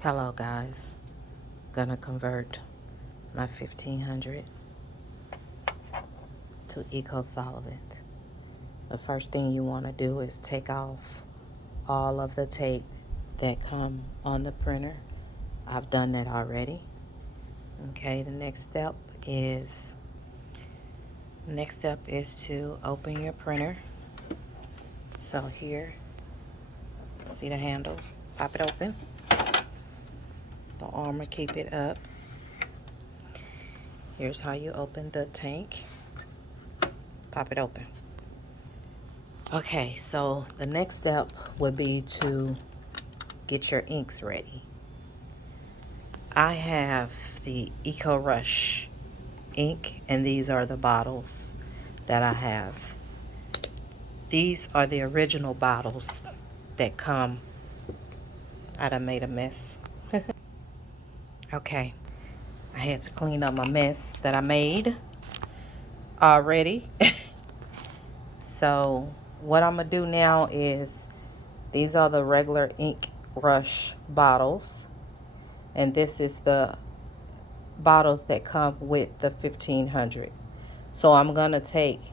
Hello guys, gonna convert my 1500 to Eco Solvent. The first thing you want to do is take off all of the tape that come on the printer. I've done that already. Okay, the next step is to open your printer. So here, see the handle, pop it open. The arm will keep it up. Here's how you open the tank. Pop it open. Okay, so the next step would be to get your inks ready. I have the Eco Rush ink, and these are the bottles that I have. These are the original bottles that come. I done made a mess. Okay, I had to clean up my mess that I made already. So what I'm gonna do now is, these are the regular ink rush bottles, and this is the bottles that come with the 1500. So I'm gonna take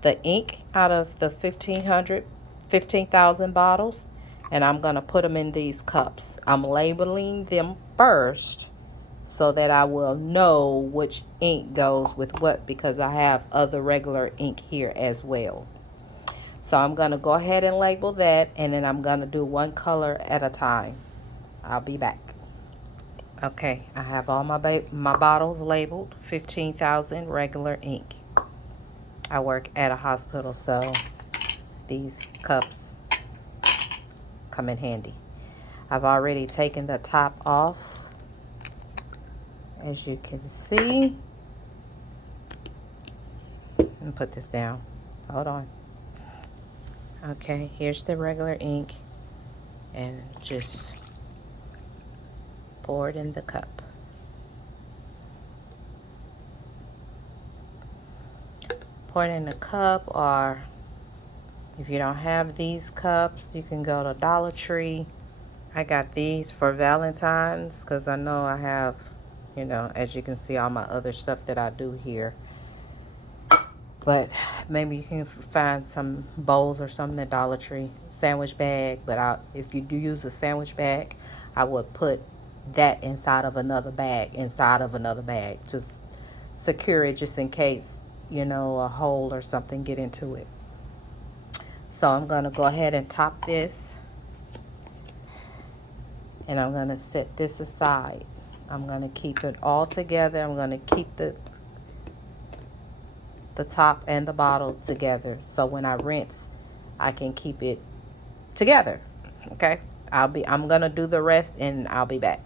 the ink out of the 15,000 bottles, and I'm gonna put them in these cups. I'm labeling them first so that I will know which ink goes with what, because I have other regular ink here as well. So I'm gonna go ahead and label that, and then I'm gonna do one color at a time. I'll be back. Okay, I have all my bottles labeled 15,000 regular ink. I work at a hospital, so these cups come in handy. I've already taken the top off, as you can see. Let me put this down. Hold on. Okay, here's the regular ink, and just pour it in the cup. Pour it in the cup, or if you don't have these cups, you can go to Dollar Tree. I got these for Valentine's because I know I have, as you can see, all my other stuff that I do here. But maybe you can find some bowls or something at Dollar Tree. Sandwich bag, but if you do use a sandwich bag, I would put that inside of another bag, to secure it, just in case, a hole or something get into it. So I'm going to go ahead and top this, and I'm going to set this aside. I'm going to keep it all together. I'm going to keep the top and the bottle together, so when I rinse, I can keep it together. Okay, I'm gonna do the rest, and I'll be back.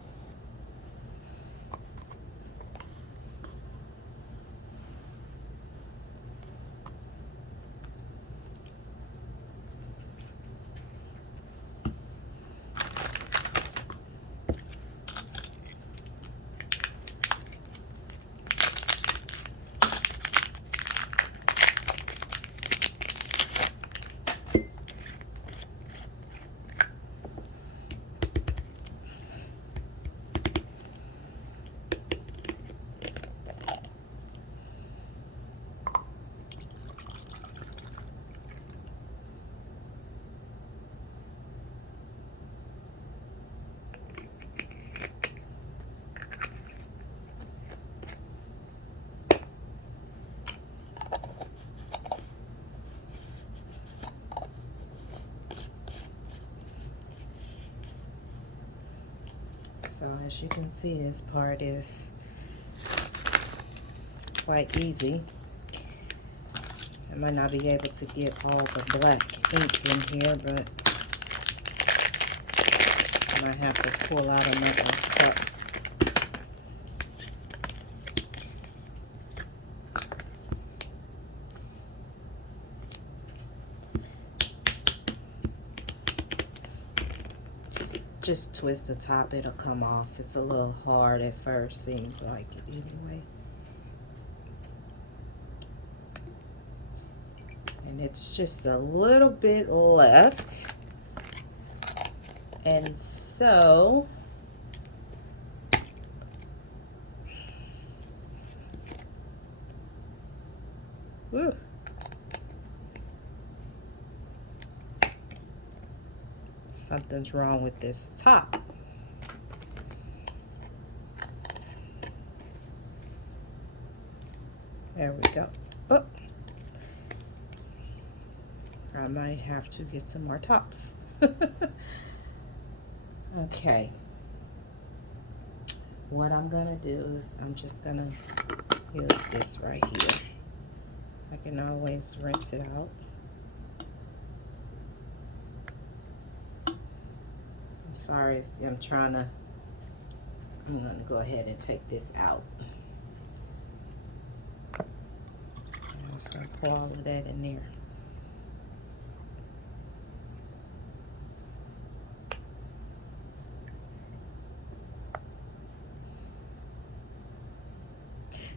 So as you can see, this part is quite easy. I might not be able to get all the black ink in here, but I might have to pull out another cup. Just twist the top, it'll come off. It's a little hard at first, seems like it anyway. And it's just a little bit left. And so Woo. Something's wrong with this top. There we go. Oh, I might have to get some more tops. Okay. What I'm gonna do is I'm just gonna use this right here. I can always rinse it out. I'm sorry if I'm gonna go ahead and take this out. I'm just gonna pour all of that in there.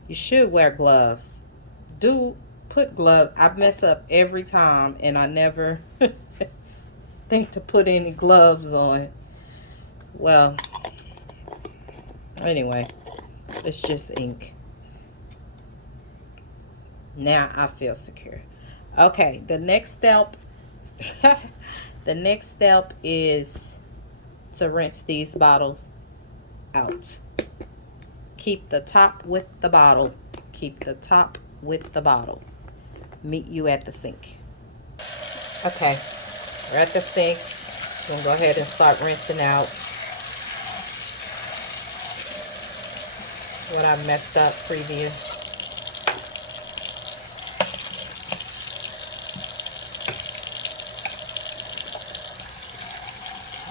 You should wear gloves. Do put gloves. I mess up every time and I never think to put any gloves on. Well, anyway, it's just ink. Now I feel secure. Okay, the next step the next step is to rinse these bottles out. Keep the top with the bottle. Keep the top with the bottle. Meet you at the sink. Okay, we're at the sink. I'm gonna go ahead and start rinsing out what I messed up previous.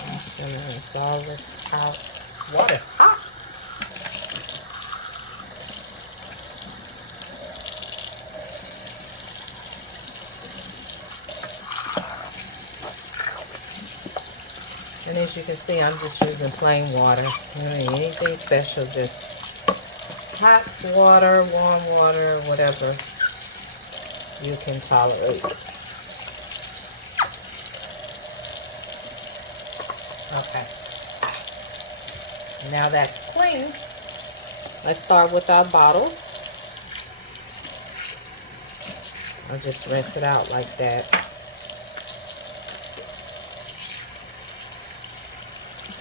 I'm just gonna rinse all this out. Water's hot. And as you can see, I'm just using plain water. I don't need anything special, just hot water, warm water, whatever you can tolerate. Okay. Now that's clean. Let's start with our bottles. I'll just rinse it out like that.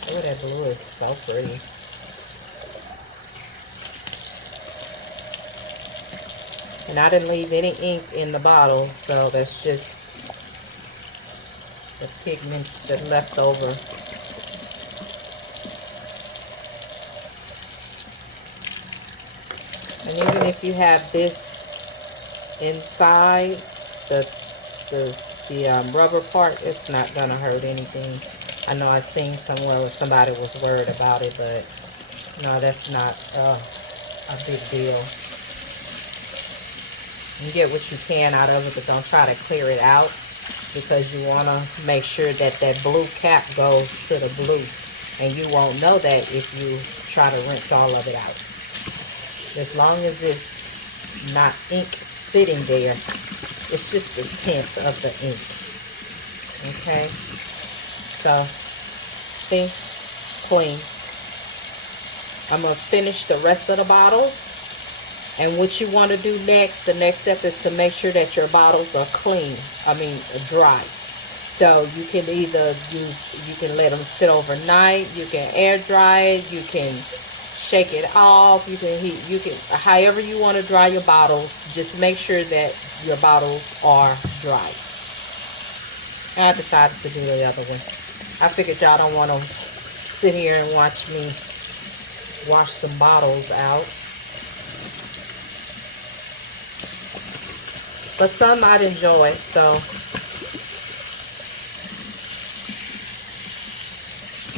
Oh, that blue is so pretty. And I didn't leave any ink in the bottle, so that's just the pigment that's left over. And even if you have this inside, the rubber part, it's not gonna hurt anything. I know I've seen somewhere where somebody was worried about it, but no, that's not a big deal. You get what you can out of it, but don't try to clear it out, because you want to make sure that that blue cap goes to the blue, and you won't know that if you try to rinse all of it out. As long as it's not ink sitting there, it's just the tint of the ink. Okay, so see, clean. I'm going to finish the rest of the bottles. And what you want to do next, the next step is to make sure that your bottles are clean. Dry. So you can either you can let them sit overnight. You can air dry it. You can shake it off. You can however you want to dry your bottles. Just make sure that your bottles are dry. I decided to do the other one. I figured y'all don't want to sit here and watch me wash some bottles out. But some might enjoy it, so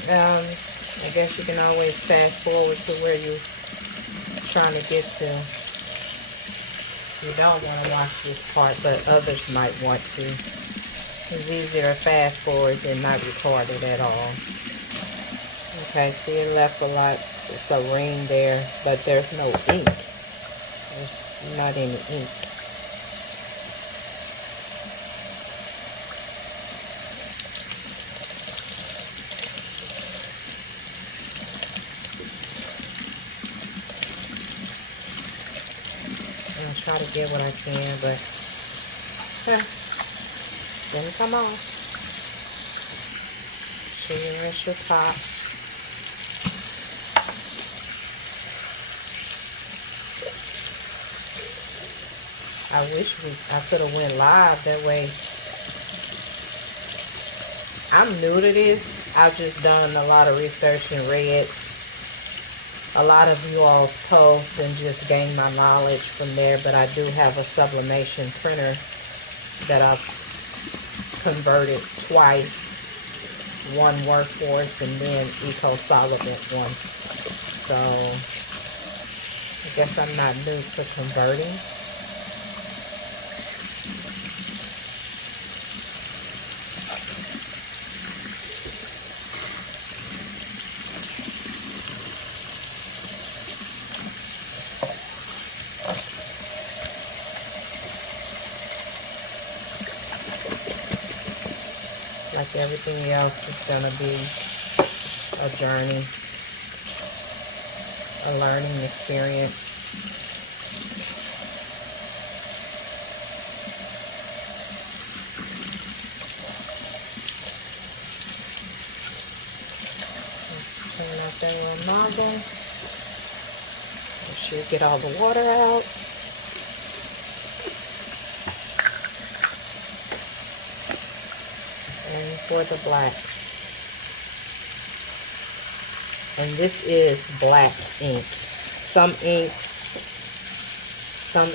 I guess you can always fast forward to where you're trying to get to. You don't want to watch this part, but others might want to. It's easier to fast forward than not record it at all. Okay, see, it left a lot. It's a ring there, but there's no ink. There's not any ink. try to get what I can, but didn't come off. So you rinse your top. I wish I could have went live that way. I'm new to this. I've just done a lot of research and read a lot of you all's posts and just gained my knowledge from there. But I do have a sublimation printer that I've converted twice. One Workforce and then Eco Solvent one. So I guess I'm not new to converting. Like everything else, it's gonna be a journey, a learning experience. Turn off that little nozzle. Make sure you get all the water out. And for the black. And this is black ink. Some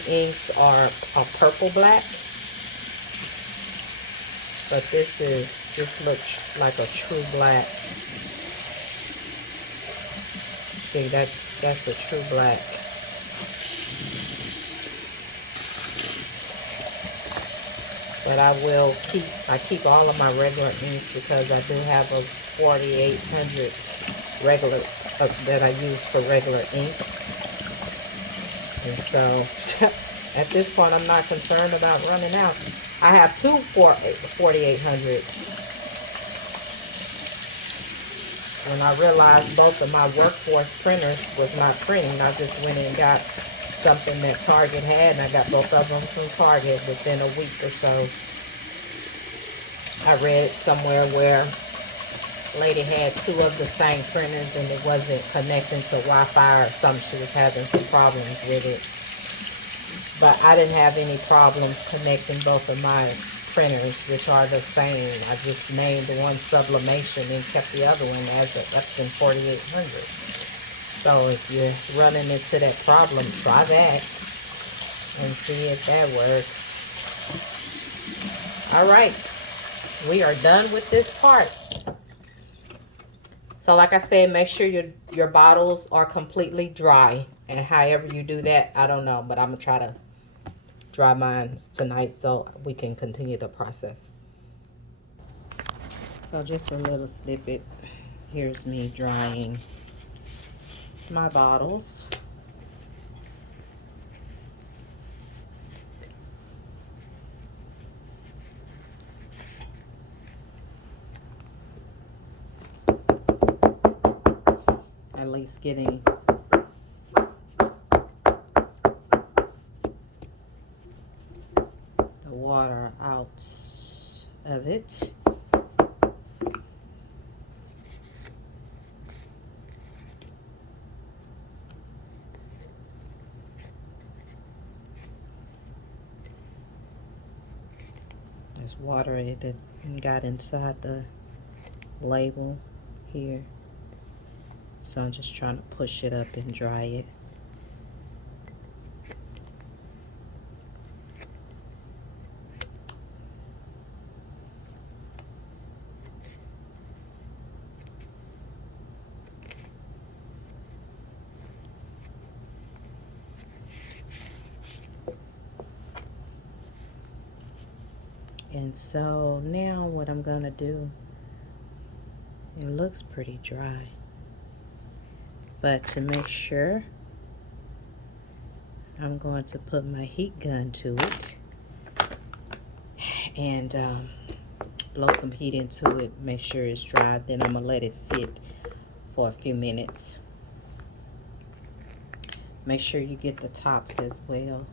inks are a purple black. But this looks like a true black. See, that's a true black. But I keep all of my regular inks because I do have a 4800 regular that I use for regular ink. And so at this point I'm not concerned about running out. I have two 4800s. When I realized both of my Workforce printers was not printing, I just went and got something that Target had, and I got both of them from Target within a week or so. I read somewhere where a lady had two of the same printers and it wasn't connecting to Wi-Fi or something. She was having some problems with it. But I didn't have any problems connecting both of my printers, which are the same. I just named one Sublimation and kept the other one as an Epson 4800. So if you're running into that problem, try that and see if that works. All right, we are done with this part. So like I said, make sure your bottles are completely dry. And however you do that, I don't know, but I'm gonna try to dry mine tonight so we can continue the process. So just a little snippet. Here's me drying my bottles. At least getting the water out of it. There's water that got inside the label here. So I'm just trying to push it up and dry it. And so now what I'm gonna do, it looks pretty dry, but to make sure, I'm going to put my heat gun to it and blow some heat into it, make sure it's dry. Then I'm gonna let it sit for a few minutes. Make sure you get the tops as well.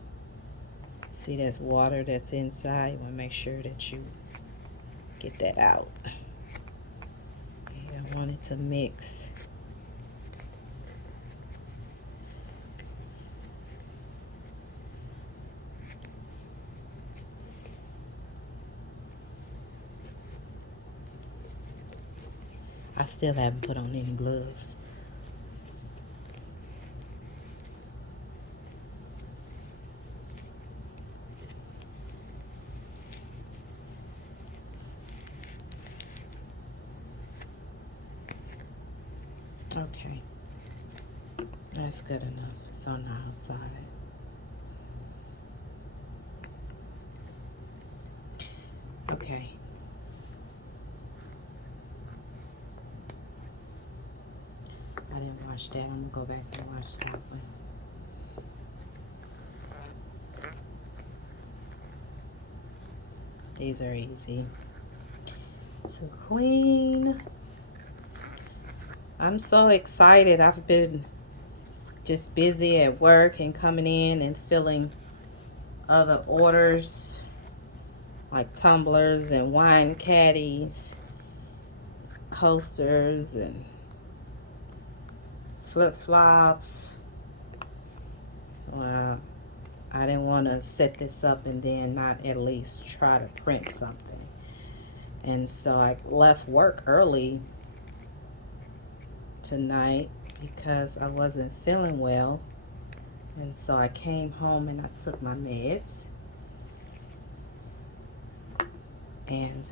See, there's water that's inside. You want to make sure that you get that out. Yeah, I want it to mix. I still haven't put on any gloves. Okay, that's good enough. It's on the outside. Okay. I didn't wash that. I'm gonna go back and wash that one. These are easy to clean. I'm so excited. I've been just busy at work and coming in and filling other orders like tumblers and wine caddies, coasters and flip-flops. Well, I didn't want to set this up and then not at least try to print something. And so I left work early tonight because I wasn't feeling well. And so I came home and I took my meds. And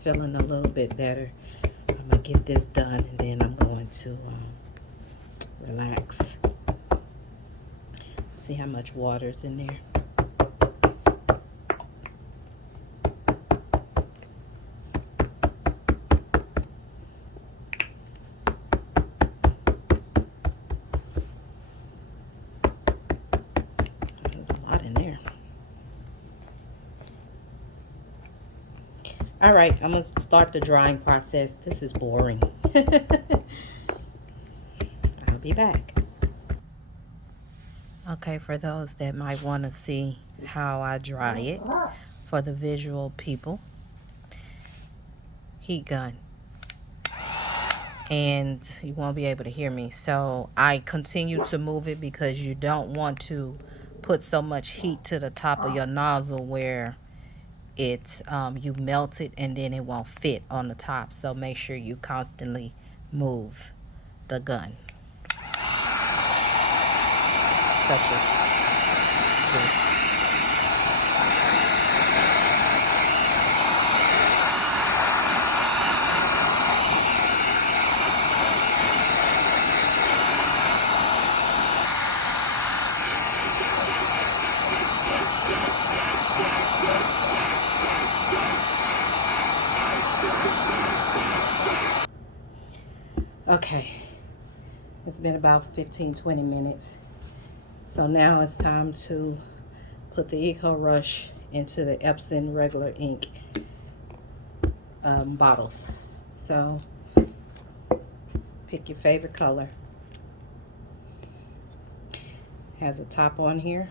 feeling a little bit better. I'm going to get this done and then I'm going to relax. See how much water's in there. All right, I'm going to start the drying process. This is boring. I'll be back. Okay, for those that might want to see how I dry it, for the visual people, heat gun. And you won't be able to hear me. So I continue to move it because you don't want to put so much heat to the top of your nozzle where it you melt it and then it won't fit on the top. So make sure you constantly move the gun, such as this. Okay, it's been about 15-20 minutes. So now it's time to put the Eco Rush into the Epson regular ink bottles. So pick your favorite color. Has a top on here.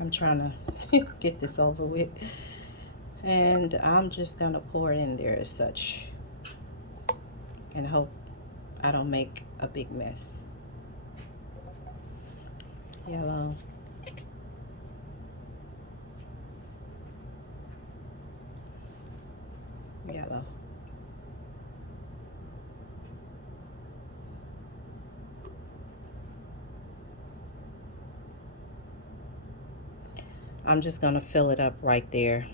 I'm trying to get this over with. And I'm just going to pour it in there as such. And hope I don't make a big mess. Yellow. Yellow. I'm just going to fill it up right there.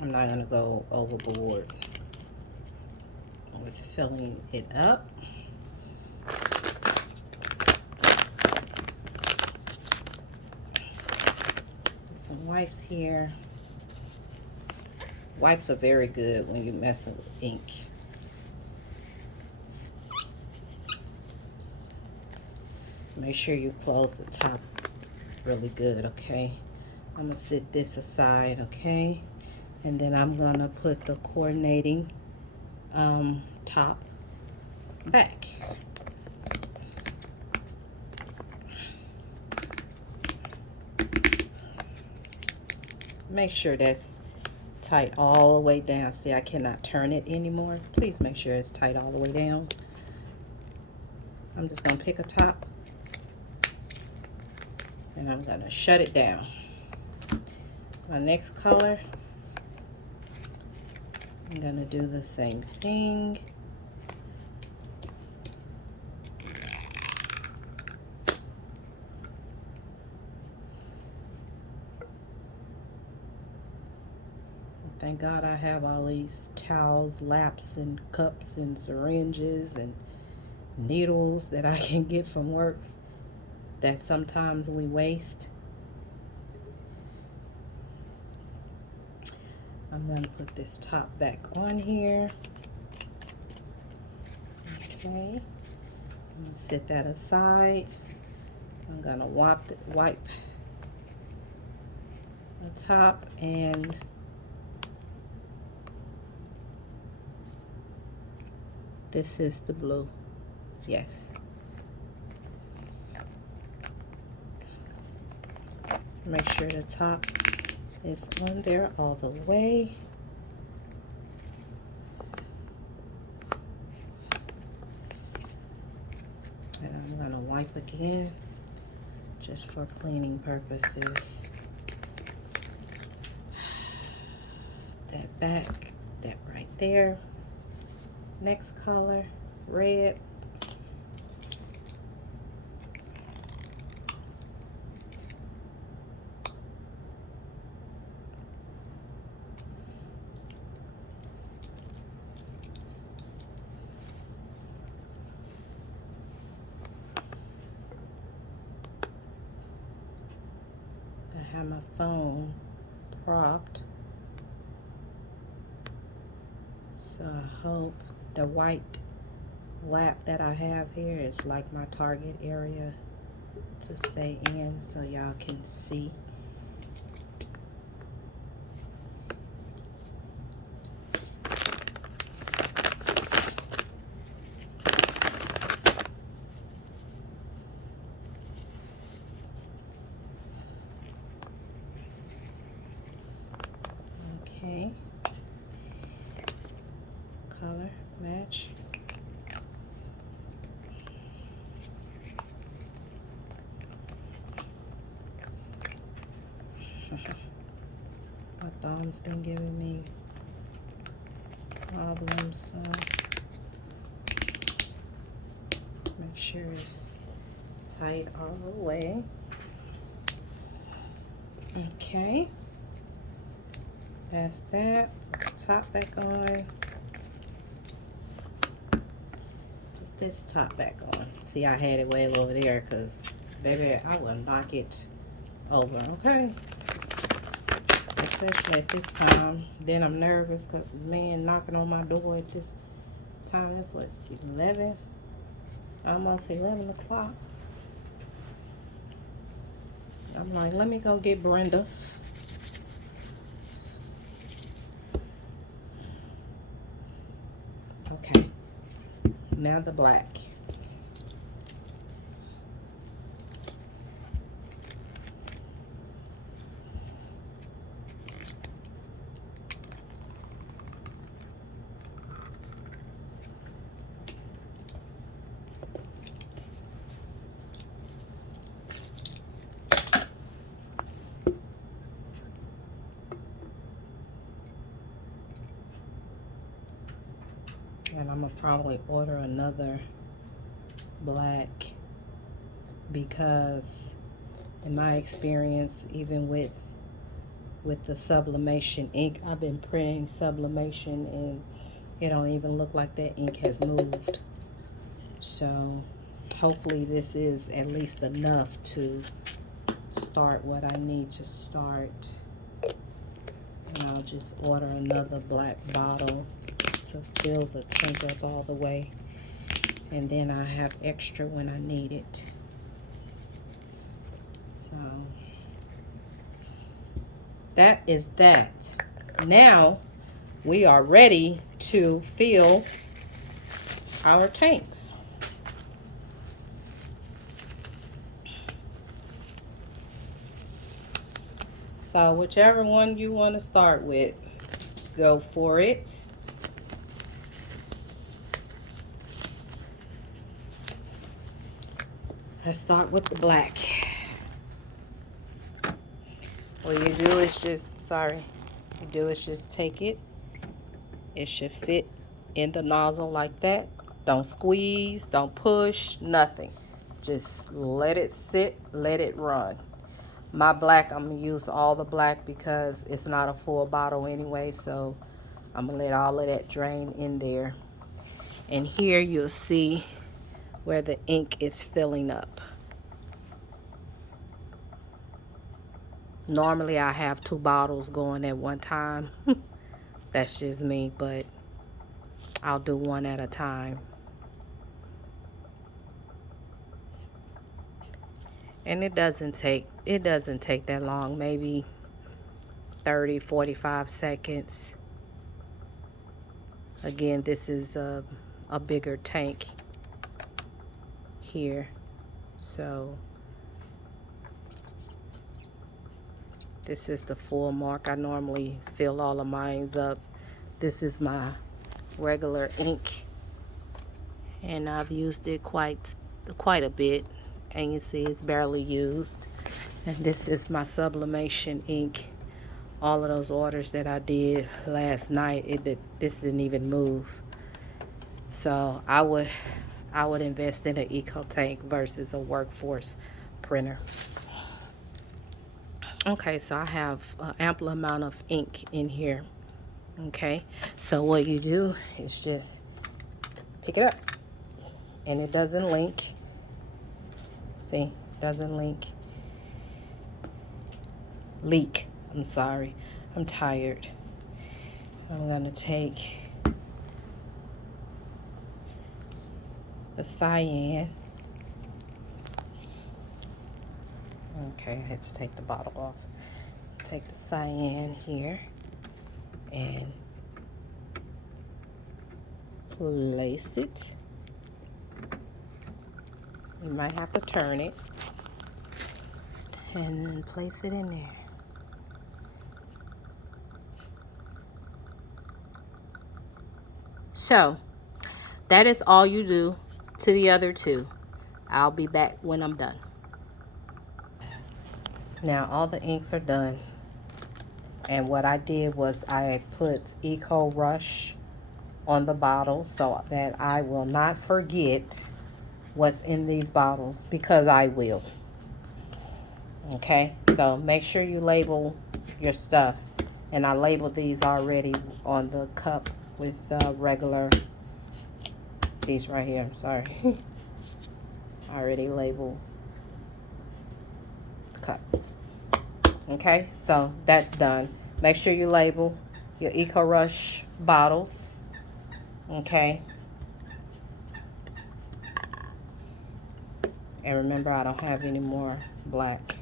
I'm not gonna go overboard with filling it up. Some wipes here. Wipes are very good when you're messing with ink. Make sure you close the top really good, okay? I'm gonna set this aside, okay? And then I'm gonna put the coordinating top back. Make sure that's tight all the way down. See, I cannot turn it anymore. Please make sure it's tight all the way down. I'm just gonna pick a top and I'm gonna shut it down. My next color, I'm gonna do the same thing. Thank God I have all these towels, laps, and cups, and syringes, and needles that I can get from work that sometimes we waste. I'm going to put this top back on here. Okay. I'm going to set that aside. I'm going to wipe the top, and this is the blue. Yes. Make sure the top is on there all the way. And I'm going to wipe again just for cleaning purposes. That back, that right there. Next color, red. I have my phone propped, so I hope the white lap that I have here is like my target area to stay in so y'all can see. Okay, color match. My thumb's been giving me problems, so make sure it's tight all the way. Okay, that's that. Put the top back on. Put this top back on. See, I had it way over there because, baby, I will knock it over, okay? Especially at this time. Then I'm nervous because the man knocking on my door at this time. It's what's 11, almost 11 o'clock. I'm like, let me go get Brenda. Okay, now the black. And I'm gonna probably order another black because in my experience, even with with the sublimation ink. I've been printing sublimation and it don't even look like that ink has moved. So hopefully this is at least enough to start what I need to start. And I'll just order another black bottle to fill the tank up all the way. And then I have extra when I need it. So that is that. Now we are ready to fill our tanks. So whichever one you want to start with, go for it. Let's start with the black. What you do is just take it. It should fit in the nozzle like that. Don't squeeze, don't push, nothing. Just let it sit, let it run. My black, I'm gonna use all the black because it's not a full bottle anyway, so I'm gonna let all of that drain in there. And here you'll see where the ink is filling up. Normally I have 2 bottles going at one time. That's just me, but I'll do one at a time. And it doesn't take that long, maybe 30-45 seconds. Again, this is a bigger tank here, so this is the full mark. I normally fill all of mine up. This is my regular ink, and I've used it quite a bit, and you see it's barely used. And this is my sublimation ink. All of those orders that I did last night, this didn't even move. So I would invest in an Ecotank versus a workforce printer. Okay, so I have an ample amount of ink in here. Okay, so what you do is just pick it up, and it doesn't link. See, it doesn't leak. I'm sorry, I'm tired. I'm gonna take the cyan. Okay, I had to take the bottle off. Take the cyan here and place it. You might have to turn it and place it in there. So that is all you do to the other 2. I'll be back when I'm done. Now all the inks are done, and what I did was I put Eco Rush on the bottle so that I will not forget what's in these bottles, because I will. Okay, so make sure you label your stuff, and I labeled these already on the cup with regular, these right here, I'm sorry. I already labeled cups. Okay, so that's done. Make sure you label your Eco Rush bottles. Okay, and remember, I don't have any more black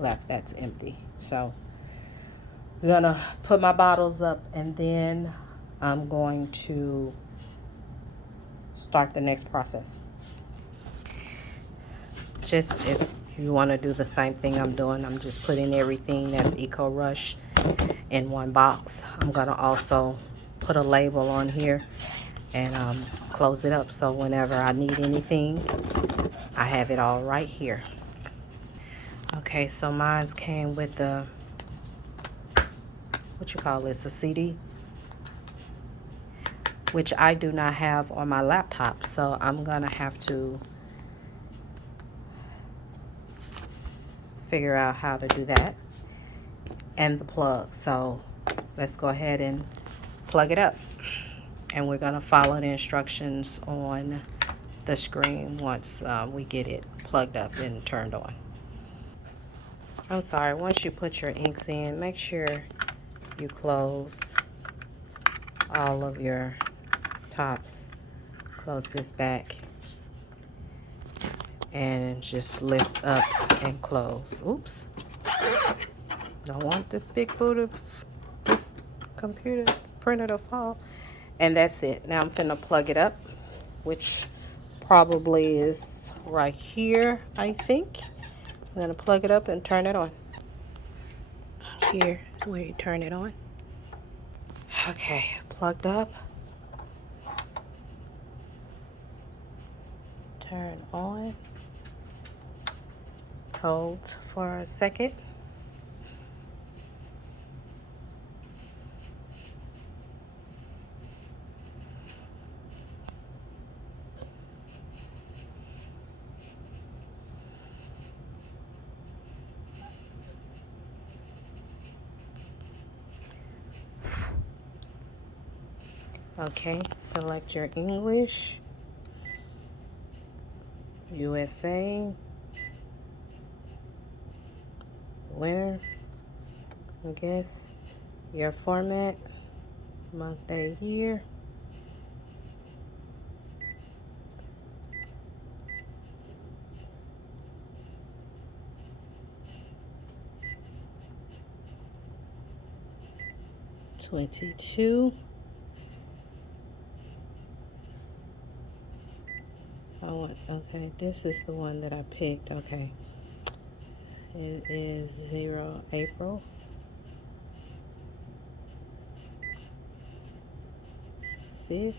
left. That's empty. So I'm gonna put my bottles up, and then I'm going to start the next process. Just if you want to do the same thing I'm doing, I'm just putting everything that's Eco Rush in one box. I'm gonna also put a label on here and close it up, so whenever I need anything, I have it all right here. Okay, so mine's came with the, what you call this, a CD, which I do not have on my laptop, so I'm gonna have to figure out how to do that. and the plug. So let's go ahead and plug it up. And we're gonna follow the instructions on the screen once we get it plugged up and turned on. I'm sorry, once you put your inks in, make sure you close all of your tops. Close this back and just lift up and close. Oops. Don't want this big booty, this computer printer to fall. And that's it. Now I'm finna plug it up, which probably is right here, I think. I'm gonna plug it up and turn it on. Here is where you turn it on. Okay, plugged up. Turn on. Hold for a second. Okay, select your English, USA, winter, I guess, your format, month, day, year. '22. Okay, this is the one that I picked. Okay, it is 0 April 5th,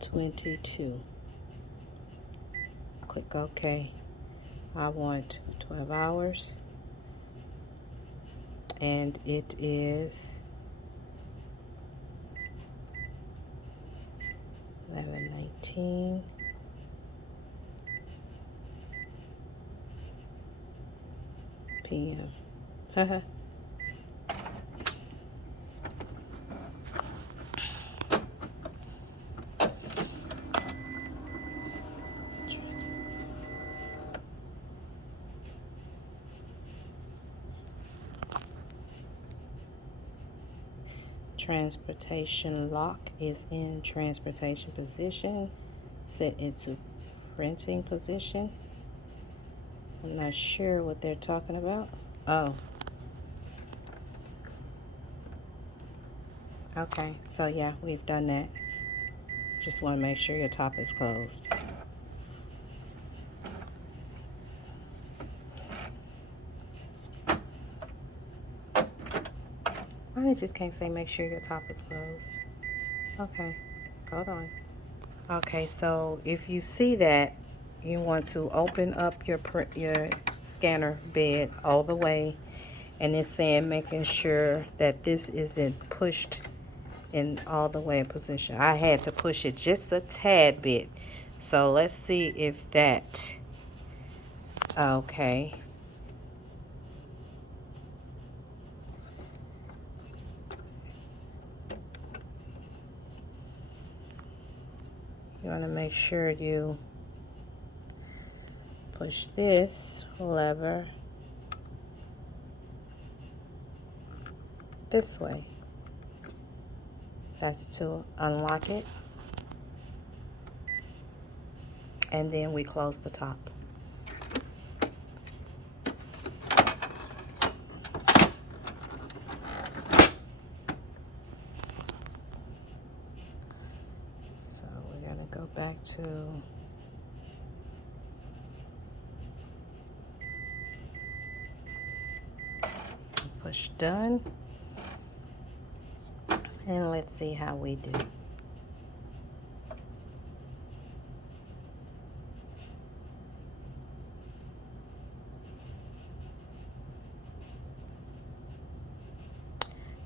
22. Click OK. I want 12 hours, and it is 11:19 p.m. Transportation lock is in transportation position. Set into printing position. I'm not sure what they're talking about. Oh. Okay, so yeah, we've done that. Just want to make sure your top is closed. I just can't say make sure your top is closed. Okay, hold on. Okay, so if you see that, you want to open up your scanner bed all the way, and it's saying making sure that this isn't pushed in all the way in position. I had to push it just a tad bit. So let's see if that, okay. You want to make sure you push this lever this way. That's to unlock it. And then we close the top. So we're going to go back to push done. And let's see how we do.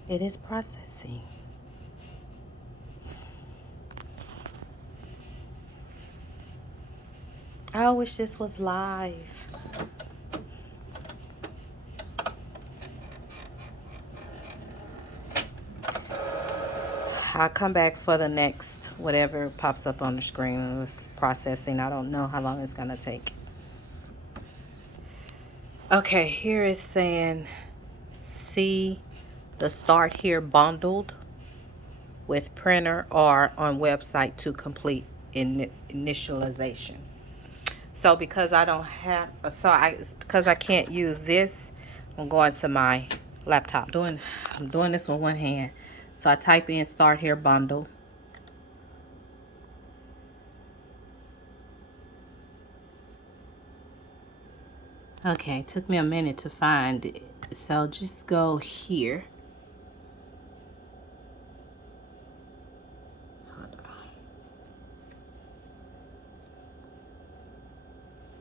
It is processing. I wish this was live. I'll come back for the next whatever pops up on the screen. It's processing. I don't know how long it's gonna take. Okay, here it's saying see the start here bundled with printer or on website to complete initialization. So because I don't have, because I can't use this, I'm going to my laptop. I'm doing this with one hand. So I type in start here bundle. Okay, it took me a minute to find it. So just go here. Hold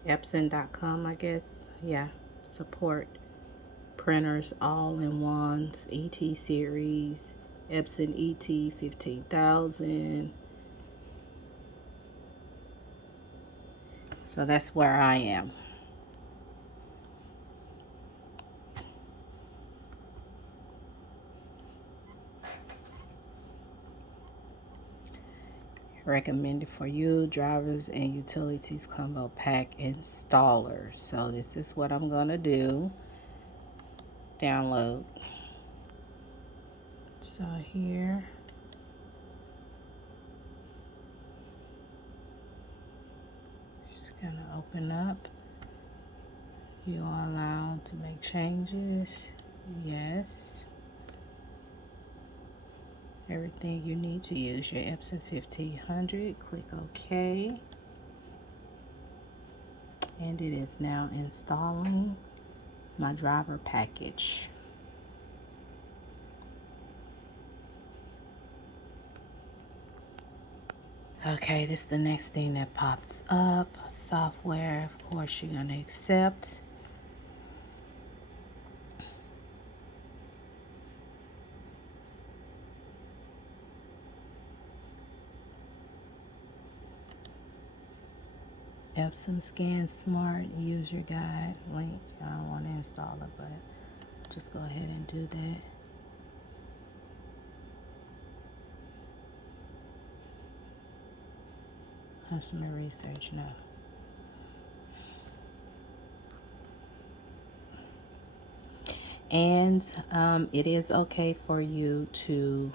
on. Epson.com, I guess. Yeah, support printers all-in-ones, ET series, Epson ET 15,000. So that's where I am. Recommended for you, drivers and utilities combo pack installer. So this is what I'm gonna do. Download. So here, just gonna open up. You are allowed to make changes. Yes. Everything you need to use your Epson 1500. Click OK. And it is now installing my driver package. Okay, this is the next thing that pops up. Software, of course, you're gonna accept. Epson Scan Smart User Guide link. I don't want to install it, but just go ahead and do that. Customer research, no. And it is okay for you to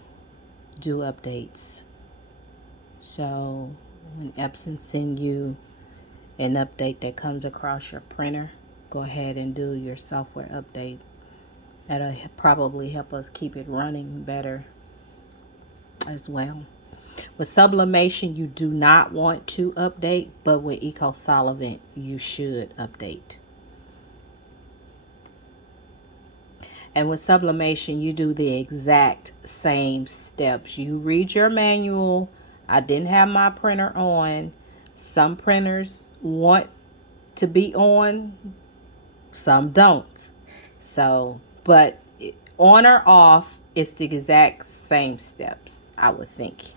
do updates. So when Epson send you an update that comes across your printer, go ahead and do your software update. That'll probably help us keep it running better as well. With sublimation, you do not want to update, but with Eco Solvent, you should update. And with sublimation, you do the exact same steps. You read your manual. I didn't have my printer on. Some printers want to be on, some don't. So, but on or off, it's the exact same steps, I would think.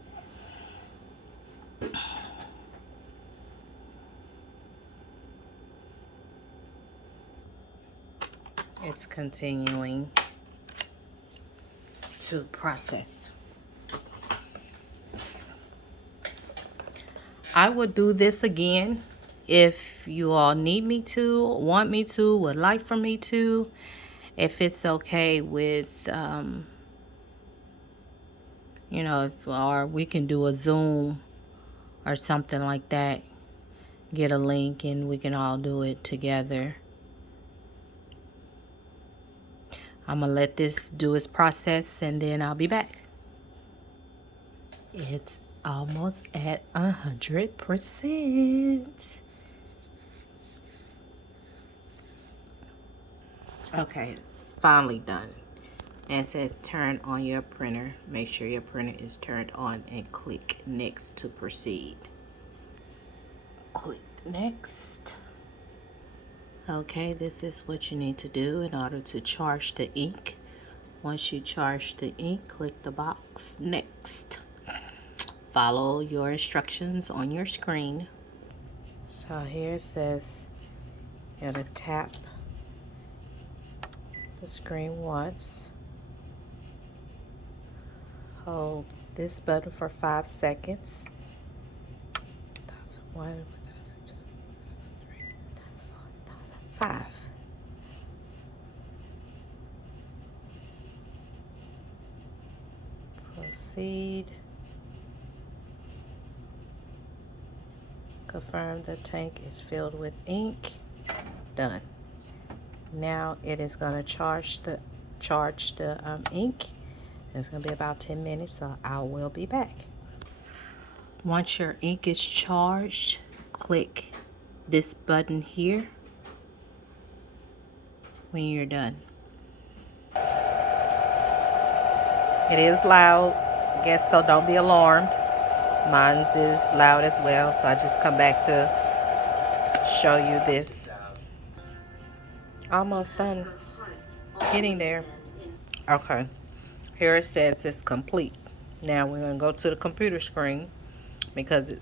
It's continuing to process. I would do this again if you all need me to, want me to, would like for me to. If it's okay with, you know, or we can do a Zoom or something like that. Get a link and we can all do it together. I'm gonna let this do its process and then I'll be back. It's almost at 100%. Okay, it's finally done. And it says turn on your printer. Make sure your printer is turned on and click next to proceed. Click next. Okay, this is what you need to do in order to charge the ink. Once you charge the ink, click the box next. Follow your instructions on your screen. So here it says you're gonna tap the screen once, hold this button for 5 seconds. 1, 5. Proceed. Confirm the tank is filled with ink. Done. Now it is going to charge the ink. It's going to be about 10 minutes, so I will be back. Once your ink is charged, click this button here when you're done. It is loud, I guess, so don't be alarmed. Mine's is loud as well, so I just come back to show you this. Almost done. Getting there. Okay. Here it says it's complete. Now we're going to go to the computer screen because it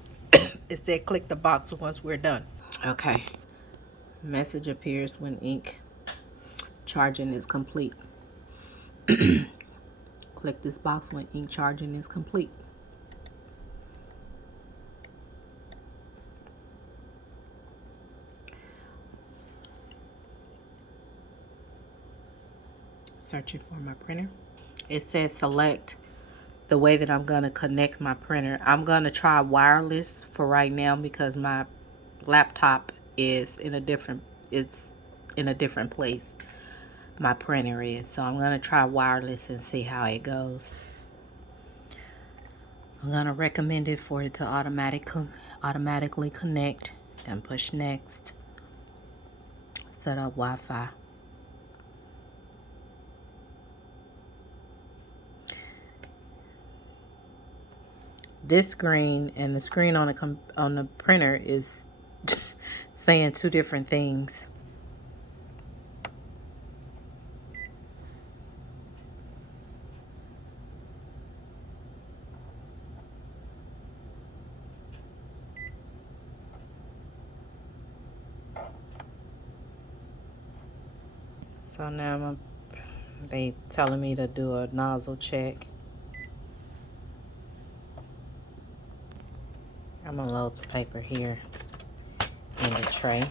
said click the box once we're done. Okay. Message appears when ink charging is complete. Click this box when ink charging is complete. Searching for my printer. It says select the way that I'm going to connect my printer. I'm going to try wireless for right now because my laptop is in a different place. My printer is. So I'm going to try wireless and see how it goes. I'm going to recommend it for it to automatically connect. Then push next. Set up Wi-Fi. This screen and the screen on the printer is saying two different things. So now they telling me to do a nozzle check. I'm gonna load the paper here in the tray.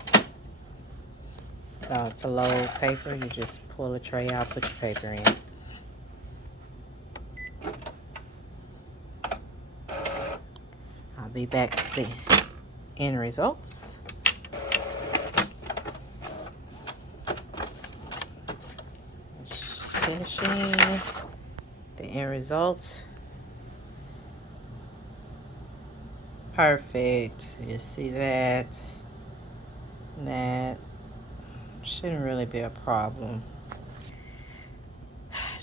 So to load paper, you just pull the tray out, put your paper in. I'll be back with the end results. Just finishing the end results. Perfect. You see that? That shouldn't really be a problem.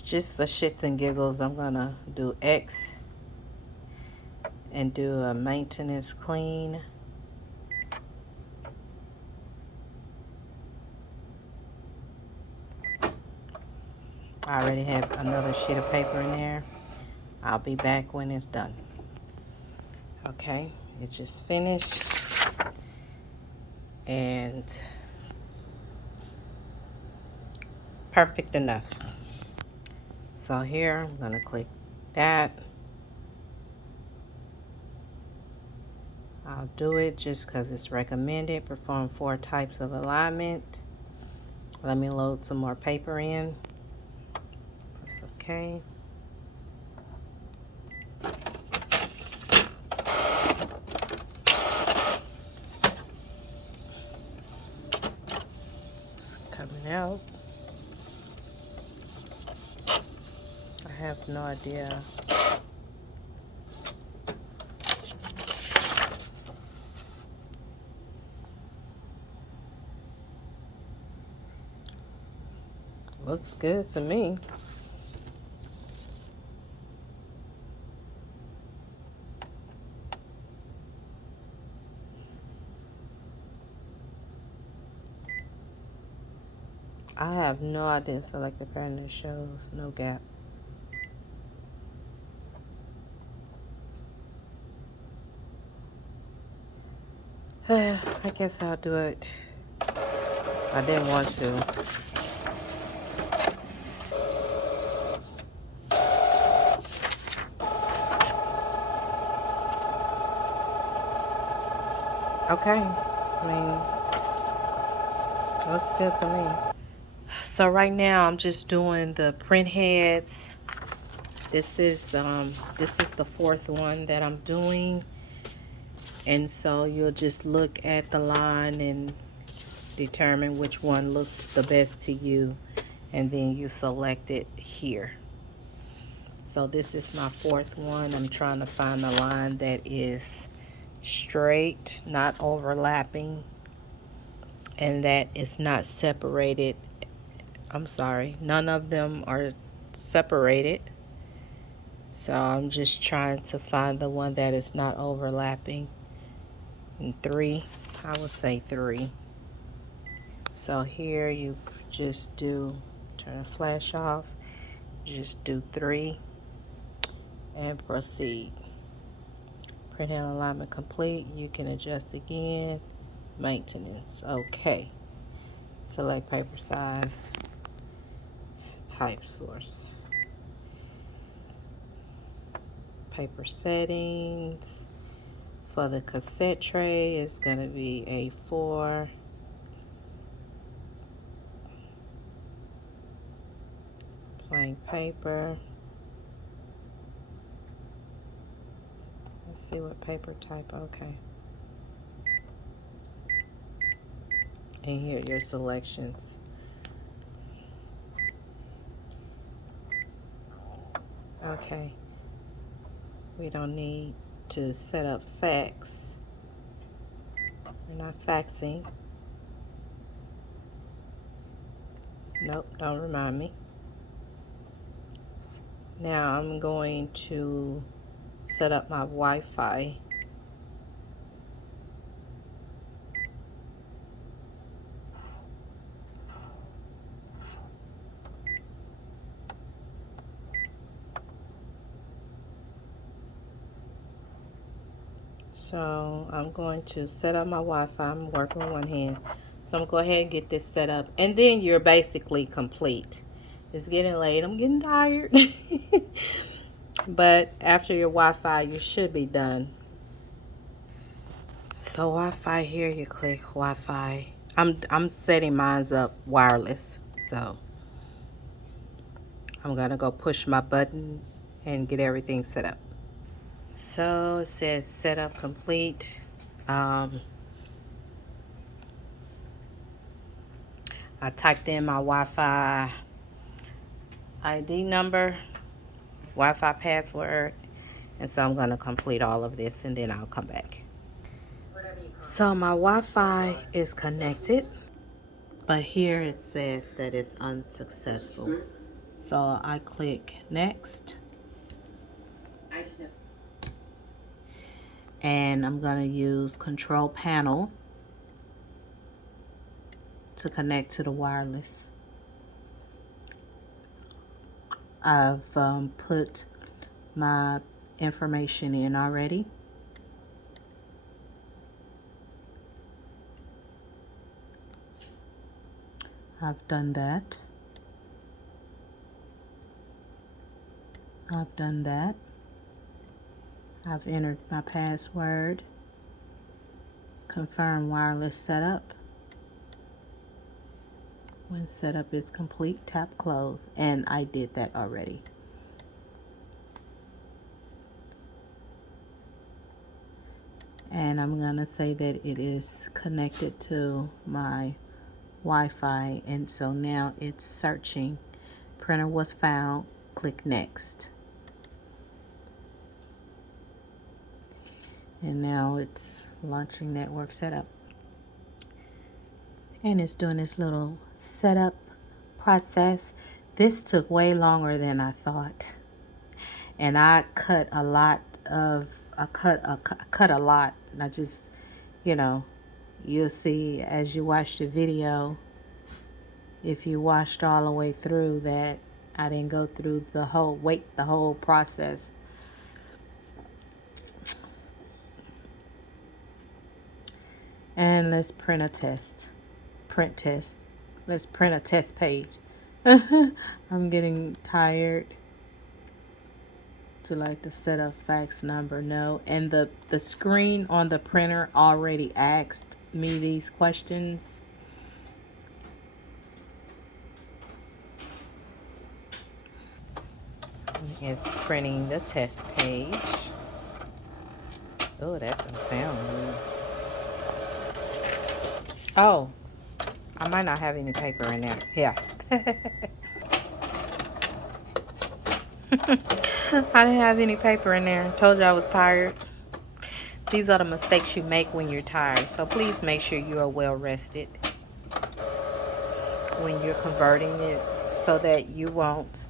Just for shits and giggles, I'm gonna do X and do a maintenance clean. I already have another sheet of paper in there. I'll be back when it's done. Okay, it just finished. And perfect enough. So here, I'm gonna click that. I'll do it just because it's recommended. Perform 4 types of alignment. Let me load some more paper in. That's okay. It's coming out. I have no idea. Looks good to me. I have no idea. Select the pattern that shows no gap. I guess I'll do it. I didn't want to. Okay. I mean, looks good to me. So right now I'm just doing the print heads. This is the fourth one that I'm doing. And so you'll just look at the line and determine which one looks the best to you, and then you select it here. So this is my fourth one. I'm trying to find a line that is straight, not overlapping, and that is not separated. I'm sorry, none of them are separated. So I'm just trying to find the one that is not overlapping. And three, I would say three. So here you just do, turn the flash off, just do 3 and proceed. Print and alignment complete. You can adjust again. Maintenance. Okay. Select paper size. Type source. Paper settings. For the cassette tray, it's going to be A4. Plain paper. Let's see what paper type. Okay. And here are your selections. Okay. We don't need to set up fax. We're not faxing. Nope, don't remind me. Now I'm going to set up my Wi-Fi. So I'm going to set up my Wi-Fi. I'm working with one hand. So I'm going to go ahead and get this set up. And then you're basically complete. It's getting late. I'm getting tired. But after your Wi-Fi, you should be done. So Wi-Fi here, you click Wi-Fi. I'm setting mine up wireless. So I'm going to go push my button and get everything set up. So it says setup complete. I typed in my Wi-Fi ID number, Wi-Fi password, and so I'm going to complete all of this and then I'll come back. So my Wi-Fi is connected, but here it says that it's unsuccessful. So I click next. And I'm going to use control panel to connect to the wireless. I've put my information in already. I've done that. I've done that. I've entered my password. Confirm wireless setup. When setup is complete, tap close. And I did that already. And I'm going to say that it is connected to my Wi-Fi. And so now it's searching. Printer was found. Click next. And now it's launching network setup. And it's doing this little setup process. This took way longer than I thought. And I cut a lot. And I just, you'll see as you watch the video, if you watched all the way through, that I didn't go through the whole process. And let's print a test. Print test. Let's print a test page. I'm getting tired. Would you like to set up fax number? No. And the screen on the printer already asked me these questions. It's printing the test page. Oh, that doesn't sound good. Oh, I might not have any paper in there. Yeah. I didn't have any paper in there. Told you I was tired. These are the mistakes you make when you're tired. So please make sure you are well rested when you're converting it so that you won't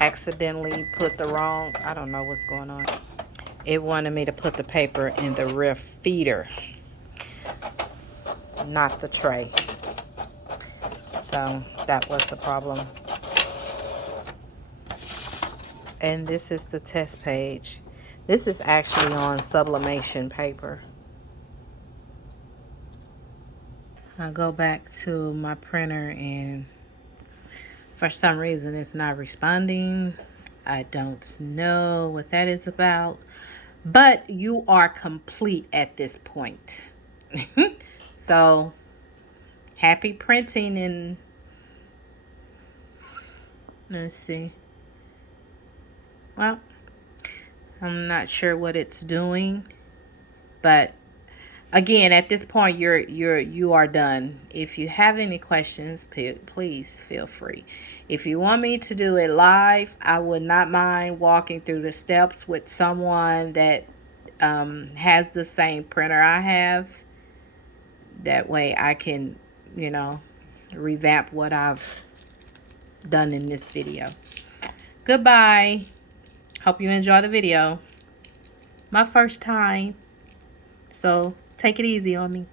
accidentally put the wrong, I don't know what's going on. It wanted me to put the paper in the rear feeder, not the tray. So that was the problem. And this is the test page. This is actually on sublimation paper. I'll go back to my printer and for some reason it's not responding. I don't know what that is about. But you are complete at this point. So happy printing. And let's see. Well, I'm not sure what it's doing, but again, at this point, you are done. If you have any questions, please feel free. If you want me to do it live, I would not mind walking through the steps with someone that has the same printer I have. That way I can, revamp what I've done in this video. Goodbye. Hope you enjoy the video. My first time. So take it easy on me.